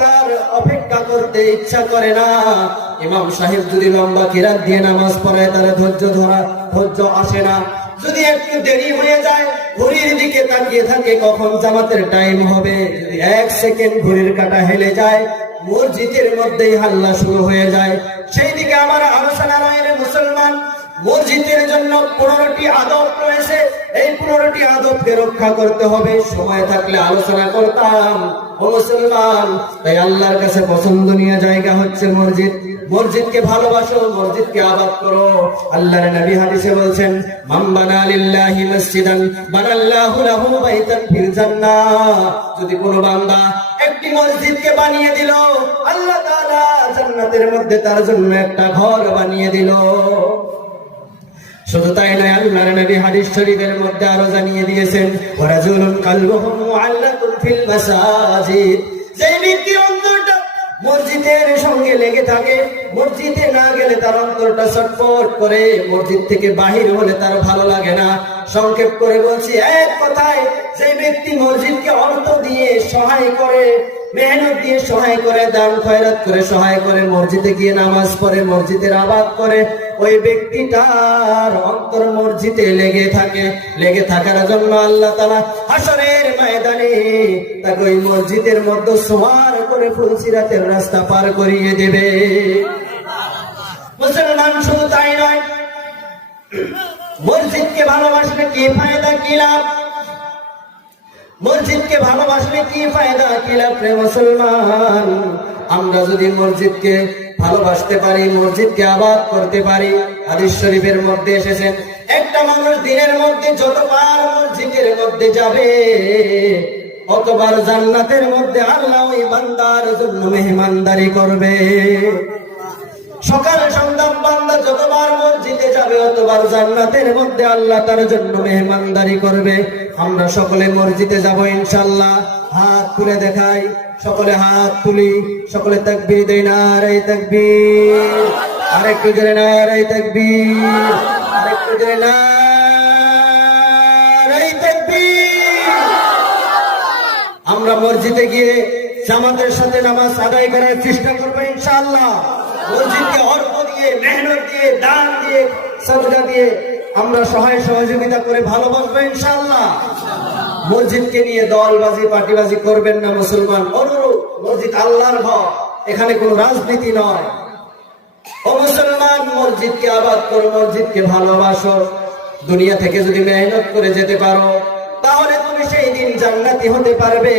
তার অপেক্ষা করতে ইচ্ছা করে না। ইমাম সাহেব যদি লম্বা কিরাত দিয়ে নামাজ পড়ায় তার ধৈর্য আসে না। যদি একটু দেরি হয়ে যায় ঘড়ির দিকে তাকিয়ে থাকে কখন জামাতের টাইম হবে। যদি 1 সেকেন্ড ঘড়ির কাঁটা হেলে যায় মসজিদের মধ্যেই হাল্লা শুরু হয়ে যায়। সেই দিকে আমার আলোচনা নয় রে মুসলমান, মসজিদের জন্য 15টি আদব রয়েছে। এই 15টি আদবকে রক্ষা করতে হবে। সময় থাকলে আলোচনা করতাম ও মুসলমান। তাই আল্লাহর কাছে পছন্দনীয় জায়গা হচ্ছে মসজিদ। মসজিদকে ভালোবাসো, মসজিদকে আবাদ করো। আল্লাহর নবী হাদিসে বলছেন, মান বানা লিল্লাহি মসজিদান বানাল্লাহু লাহু বাইতান ফিল জান্নাহ। যদি কোনো বান্দা একটি মসজিদকে বানিয়ে দিল, আল্লাহ তাআলা জান্নাতের মধ্যে তার জন্য একটা ঘর বানিয়ে দিল। শুধু তাই নয়, আল্লাহর নবী হাদিস শরীফের মধ্যে আরো জানিয়ে দিয়েছেন, ওয়ারাজুলুন কালবুহু মুআল্লাকুন ফিল মাসাজিদ। যে ব্যক্তি অন্তরটা মসজিদের সঙ্গে লেগে থাকে, মসজিদে না গেলে তার অন্তরটা ছটফট করে, মসজিদ থেকে বাহির হলে তার ভালো লাগে না। সংক্ষেপ করে বলছি, এক কথায় যে ব্যক্তি মসজিদকে অর্থ দিয়ে সহায় করে, মেহনত দিয়ে সহায় করে, দান খয়রাত করে সহায় করে, মসজিদে গিয়ে নামাজ পড়ে, মসজিদের আবাদ করে, ওই ব্যক্তিটার অন্তর মসজিদে লেগে থাকে। লেগে থাকার জন্য আল্লাহ তাআলা হাসরের ময়দানে তাকে ওই মসজিদের মধ্যে সওয়ার করে ফুলসিরাতের রাস্তা পার করিয়ে দেবে। মুসলমান শুধু তাই নয়, মসজিদকে ভালোবাসলে কি ফায়দা কি লাভ? মসজিদকে ভালোবাসলে কি ফায়দা কি লাভ রে মুসলমান? আমরা যদি মসজিদকে ভালোবাসতে পারি, মসজিদকে আবাদ করতে পারি, হাদিস শরীফের মধ্যে এসেছেন, একটা মানুষ দিনের মধ্যে যতবার মসজিদের মধ্যে যাবে অতবার জান্নাতের মধ্যে আল্লাহ ওই বান্দার জন্য মেহমানদারি করবে। সকাল সন্ধ্যা বান্দা যতবার মসজিদে যাবে অতবার জান্নাতের মধ্যে আল্লাহ তার জন্য মেহমানদারি করবে। আমরা সকলে মসজিদে যাব ইনশাআল্লাহ। হাত তুলে দেখাই, সকলে হাত তুলি, সকলে তাকবীর দেই, নারে তাকবীর। আরেকটু জোরে নারে তাকবীর, আরেকটু জোরে নারে তাকবীর। আমরা মসজিদে গিয়ে জামাতের সাথে নামাজ আদায় করার চেষ্টা করবো ইনশাআল্লাহ। মসজিদকে অর্থ দিয়ে, মেহনত দিয়ে, দান দিয়ে, সাদকা দিয়ে আমরা সহায় সহযোগিতা করে ভালোবাসবো ইনশাআল্লাহ। মসজিদকে নিয়ে দলবাজি পার্টিবাজি করবেন না মুসলমান। অনুরূপ মসজিদ আল্লাহর ঘর, এখানে কোনো রাজনীতি নয়। ও মুসলমান, মসজিদকে আবাদ করো, মসজিদকে ভালোবাসো। দুনিয়া থেকে যদি মেহনত করে যেতে পারো তাহলে তুমি সেই দিন জান্নাতি হতে পারবে।